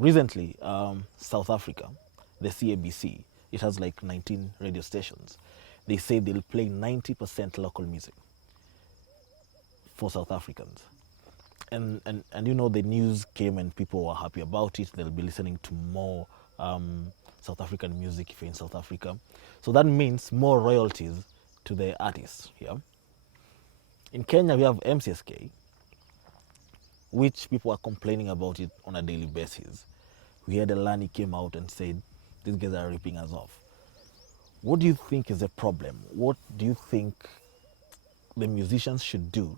Recently, South Africa, the CABC, it has like 19 radio stations. They say they'll play 90% local music for South Africans. And you know, the news came and people were happy about it. They'll be listening to more South African music if you're in South Africa. So that means more royalties to the artists here. In Kenya, we have MCSK, which people are complaining about it on a daily basis. We had Elani came out and said, these guys are ripping us off. What do you think is the problem? What do you think the musicians should do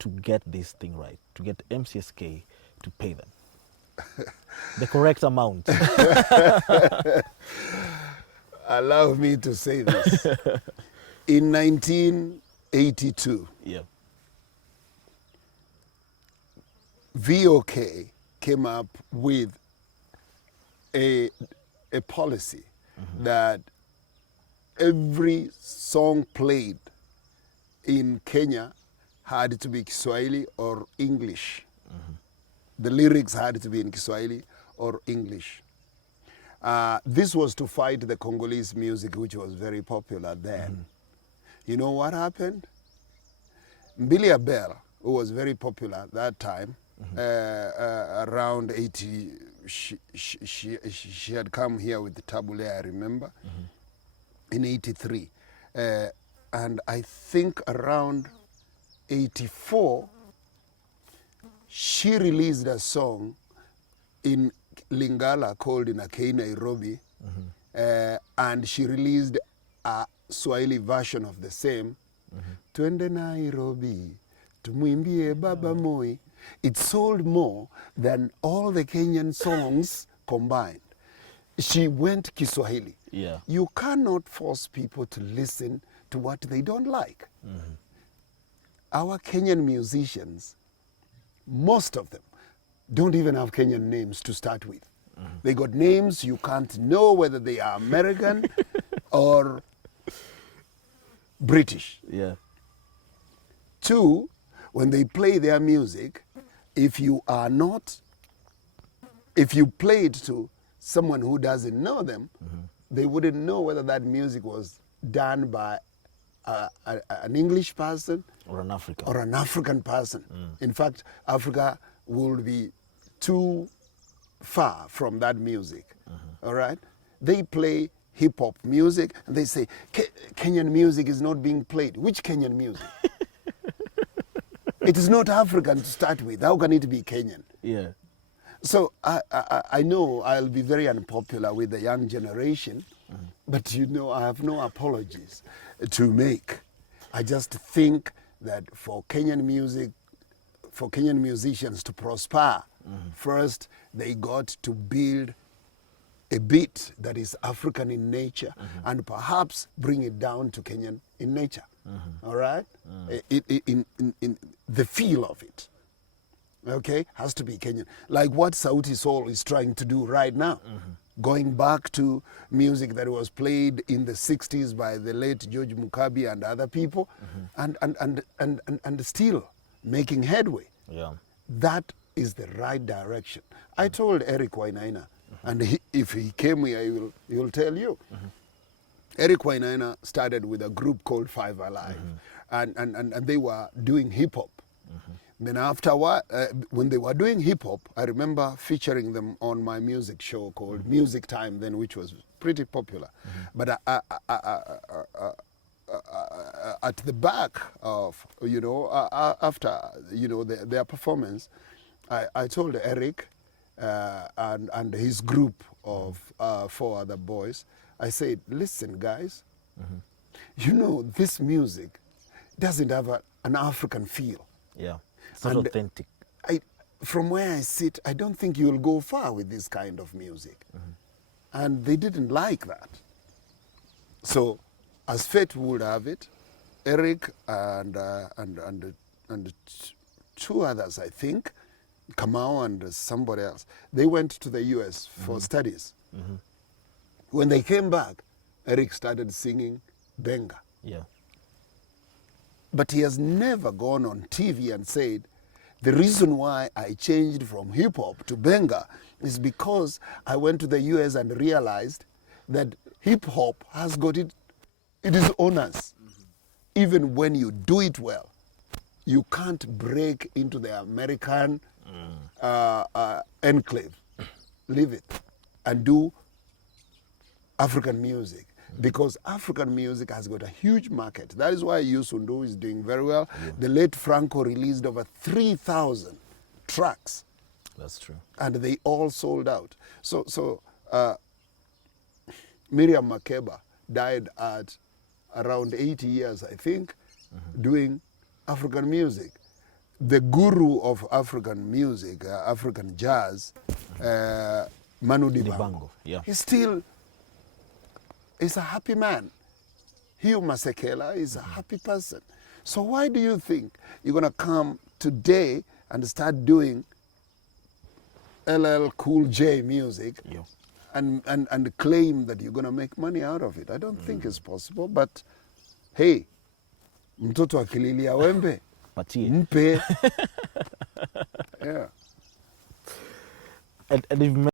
to get this thing right, to get MCSK to pay them the correct amount? Allow me to say this. In 1982, Yeah. VOK came up with a policy that every song played in Kenya had to be Kiswahili or English. The lyrics had to be in Kiswahili or English. This was to fight the Congolese music, which was very popular then. You know what happened? Mbili Abel, who was very popular at that time, around 80, she had come here with the tabule, I remember, in 83. And I think around 84, she released a song in Lingala called Inakei Nairobi, and she released a Swahili version of the same, Twende Nairobi, Tumuimbie Baba Moi. It sold more than all the Kenyan songs combined. She went Kiswahili. Yeah. You cannot force people to listen to what they don't like. Our Kenyan musicians, most of them, don't even have Kenyan names to start with. They got names you can't know whether they are American or British. Yeah. Two, when they play their music, if you play it to someone who doesn't know them, they wouldn't know whether that music was done by an English person Or an African. or an African person. In fact, Africa would be too far from that music. All right? They play hip-hop music, and they say, Kenyan music is not being played. Which Kenyan music? It is not African to start with. How can it be Kenyan? Yeah. So I know I'll be very unpopular with the young generation, but you know, I have no apologies to make. I just think that for Kenyan music, for Kenyan musicians to prosper, first they got to build a beat that is African in nature and perhaps bring it down to Kenyan in nature. All right? In the feel of it. Okay? Has to be Kenyan. Like what Sauti Sol is trying to do right now. Going back to music that was played in the 60s by the late George Mukabi and other people, and still making headway. Yeah. That is the right direction. I told Eric Wainaina, and if he came here, he will tell you. Eric Wainaina started with a group called Five Alive, and they were doing hip hop. Then after when they were doing hip hop, I remember featuring them on my music show called Music Time then, which was pretty popular. But at the back of, you know, after, you know, their performance, I told Eric and his group of 4 other boys, I said, listen, guys, you know, this music doesn't have an African feel. Yeah. It's not authentic. From where I sit, I don't think you'll go far with this kind of music. And they didn't like that. So, as fate would have it, Eric and 2 others, I think, Kamau and somebody else, they went to the US for studies. When they came back, Eric started singing Benga. Yeah. But he has never gone on TV and said, The reason why I changed from hip hop to benga is because I went to the US and realized that hip hop has got its owners. Even when you do it well, you can't break into the American enclave. Leave it and do African music, because African music has got a huge market. That is why Yusundu is doing very well. Yeah. The late Franco released over 3,000 tracks. That's true. And they all sold out. So Miriam Makeba died at around 80 years, I think, doing African music. The guru of African music, African jazz, Manu Dibango, yeah. He still is a happy man. Hugh Masekela is a happy person. So why do you think you're going to come today and start doing LL Cool J music, yeah, and claim that you're going to make money out of it? I don't think it's possible, but hey, mtoto akililia wembe, Patie. mpe. Yeah. And if